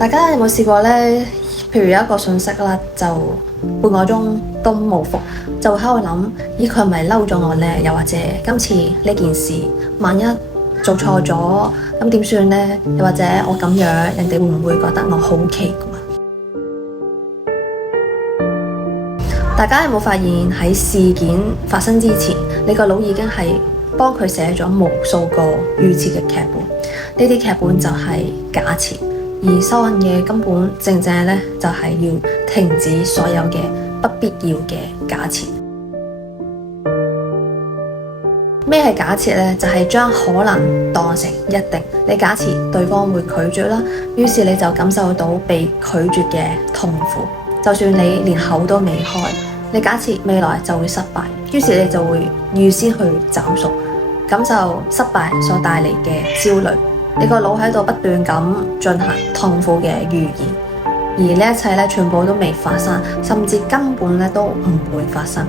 大家有冇試過呢？譬如有一個信息啦，就半個鐘都冇覆，就會喺度諗：咦，佢係咪嬲咗我呢？又或者今次呢件事，萬一做錯咗，咁點算呢？又或者我咁樣，人哋會唔會覺得我好奇怪？大家有冇發現喺事件發生之前，你個腦已經係幫佢寫咗無數個預設嘅劇本？呢啲劇本就係假設。而收緊嘅根本正咧，就係要停止所有嘅不必要嘅假設。咩係假設呢？就係將可能當成一定。你假設對方會拒絕啦，於是你就感受到被拒絕嘅痛苦。就算你連口都未開，你假設未來就會失敗，於是你就會預先去找數，感受失敗所帶嚟嘅焦慮。你個腦喺度不斷咁進行痛苦嘅預言，而呢一切全部都未發生，甚至根本都唔會發生。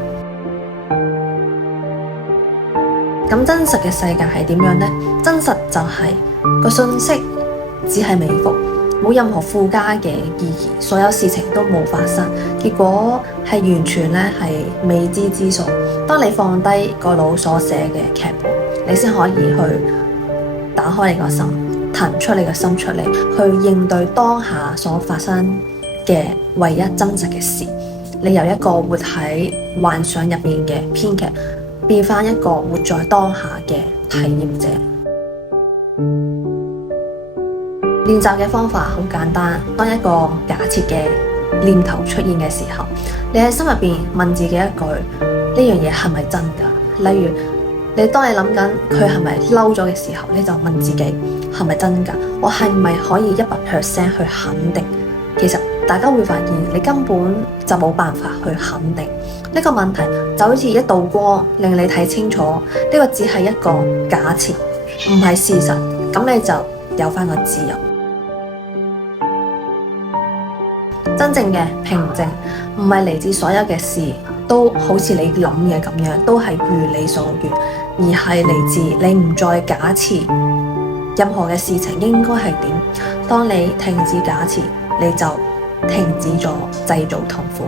咁真實嘅世界係點樣呢？真實就係個信息只係微服，冇任何附加嘅意義，所有事情都冇發生，結果係完全係未知之數。當你放低個腦所寫嘅劇本，你先可以去打開你個心，騰出你個心出嚟，去應對當下所發生嘅唯一真實嘅事。你由一個活喺幻想入面嘅編劇，變翻一個活在當下嘅體驗者。練習嘅方法好簡單，當一個假設嘅念頭出現嘅時候，你喺心入邊問自己一句：呢樣嘢係咪真㗎？例如，當你諗緊佢係咪嬲咗嘅時候，你就問自己係咪真㗎？我係咪可以100%去肯定？其實大家會發現，你根本就冇辦法去肯定。呢個問題就好似一道光，令你睇清楚呢個只係一個假設，唔係事實。咁你就有返個自由。真正嘅平靜唔係嚟自所有嘅事都好似你諗嘅咁樣，都係如你所願，而係嚟自你唔再假設任何嘅事情應該係點。當你停止假設，你就停止咗製造痛苦。